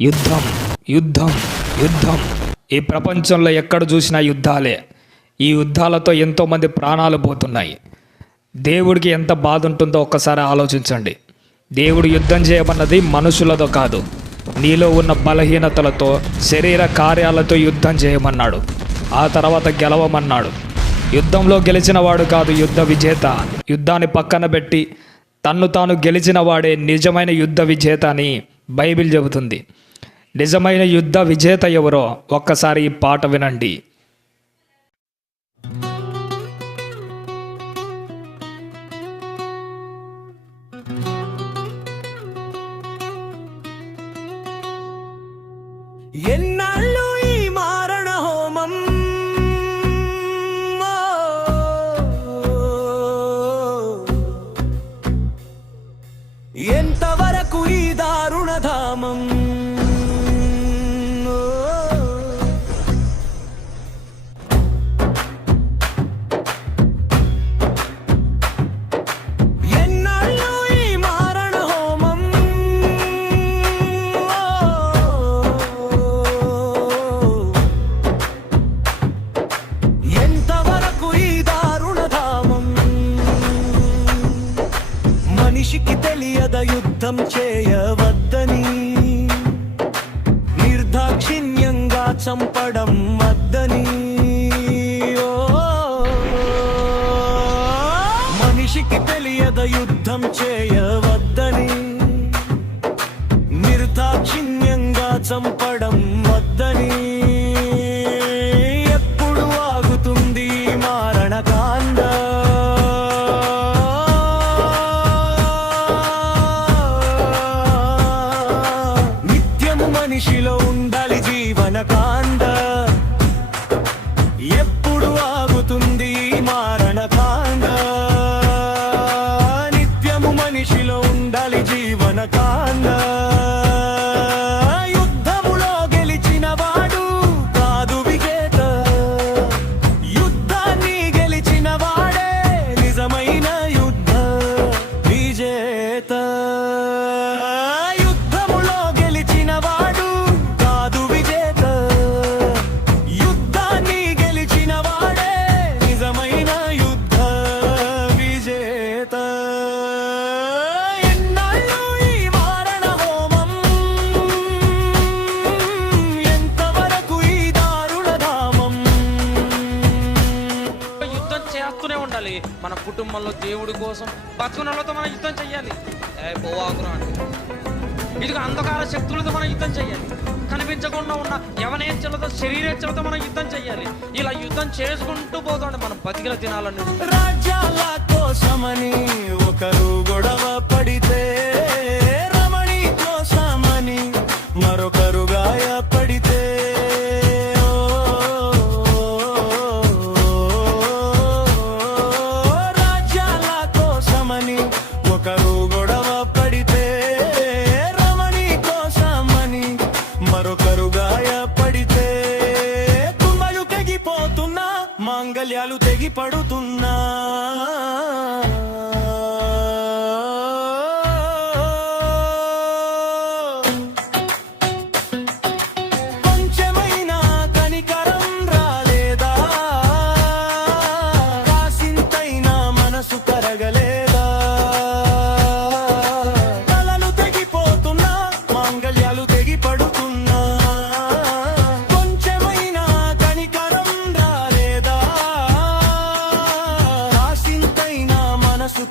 యుద్ధం యుద్ధం యుద్ధం. ఈ ప్రపంచంలో ఎక్కడ చూసినా యుద్ధాలే. ఈ యుద్ధాలతో ఎంతోమంది ప్రాణాలు పోతున్నాయి. దేవుడికి ఎంత బాధ ఉంటుందో ఒక్కసారి ఆలోచించండి. దేవుడు యుద్ధం చేయమన్నది మనుషులతో కాదు, నీలో ఉన్న బలహీనతలతో, శరీర కార్యాలతో యుద్ధం చేయమన్నాడు. ఆ తర్వాత గెలవమన్నాడు. యుద్ధంలో గెలిచిన వాడు కాదు యుద్ధ విజేత. యుద్ధాన్ని పక్కన పెట్టి తన్ను తాను గెలిచిన వాడే నిజమైన యుద్ధ విజేత అని బైబిల్ చెబుతుంది. నిజమైన యుద్ధ విజేత ఎవరో ఒక్కసారి ఈ పాట వినండి. ఎన్నాళ్ళు ఈ మారణ హోమం, ఎంతవరకు ఈ దారుణధామం, మనిషికి తెలియద యుద్ధం చేయవద్దని, నిర్దాక్షిణ్యంగా చంపడం వద్దని. మనిషికి తెలియద యుద్ధం చేయవద్దని, నిర్దాక్షిణ్యంగా చంపడం వద్దని. ఎప్పుడు ఆగుతుంది మారణకాండ? మనిషిలో ఉండాలి జీవనకాండ. ఎప్పుడు ఆగుతుంది మారణకాండ? నిత్యము మనిషిలో ఉండాలి జీవనకాండ. యుద్ధములో గెలిచిన వాడు కాదు విజేత, యుద్ధాన్ని గెలిచిన వాడే నిజమైన యుద్ధ విజేత. ఉండాలి మన కుటుంబంలో దేవుడి కోసం బతుకున్నలతో మనం యుద్ధం చెయ్యాలి. పోవాకురా అంటే ఇదిగో అంధకార శక్తులతో మనం యుద్ధం చెయ్యాలి. కనిపించకుండా ఉన్న యవనేచ్ఛలతో, శరీరేచ్ఛలతో మనం యుద్ధం చెయ్యాలి. ఇలా యుద్ధం చేసుకుంటూ పోతుండే మనం బతికిన దినాలని. రాజ్యాల కోసమని ఒకరు గొడవ పడితే, రమణి కోసమని మరొకరు గాయపడితే, ఒకరు గొడవ పడితే, రమణి కోసమని మరొకరు గాయపడితే, కుంభలు తెగిపోతున్నా, మాంగళ్యాలు తెగిపడుతున్నా. కొంచెమైనా కనికరం రాలేదా? కాసింతైనా మనసు కరగలేదా?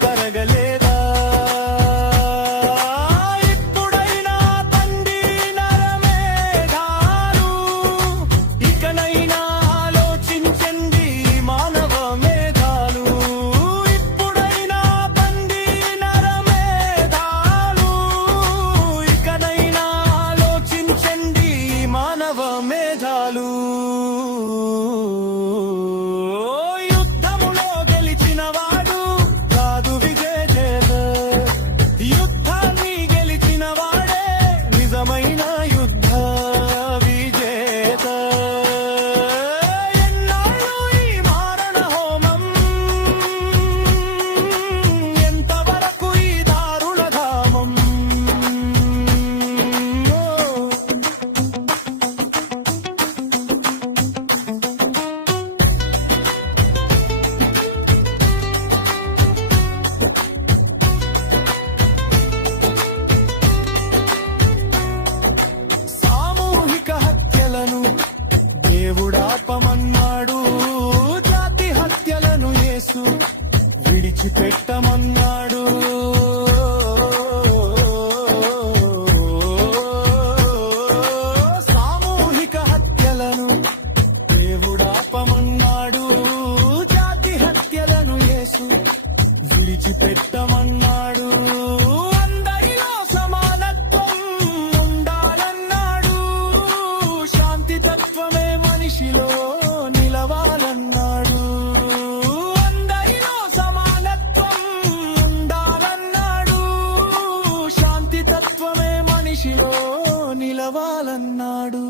కరగలేదా? ఇప్పుడైనా తండ్రి నరమేధాలు, ఇకనైనా ఆలోచించండి మానవ మేధాలు. ఇప్పుడైనా తండ్రి నరమేధాలు, ఇకనైనా ఆలోచించండి నిలవాలన్నాడు.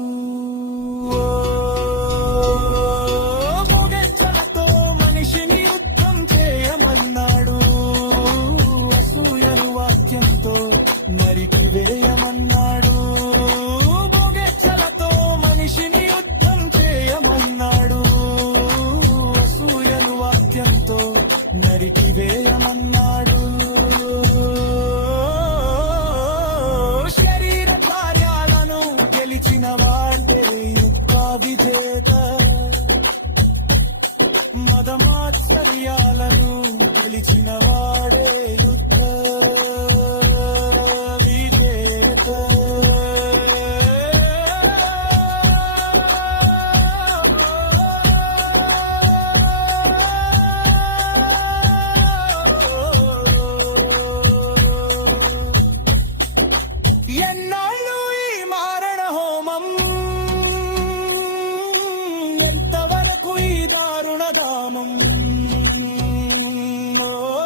పొగడ్తలతో మనిషిని యుద్ధం చేయమన్నాడు. అసూయను వాక్యంతో నరికి వేయమన్నాడు. పొగడ్తలతో మనిషిని యుద్ధం చేయమన్నాడు. అసూయను వాక్యంతో నరికి వేయమన్నాడు. శరీర కార్యాలను గెలిచిన వాడే యుద్ధ విజేత. మదమాశ్చర్యాలను గెలిచిన వాడే యుద్ధ విజేత. ఎన్నాళ్ళు ఈ మారణ హోమం, ఎంతవరకు ఈ దారుణ ధామం. ఓ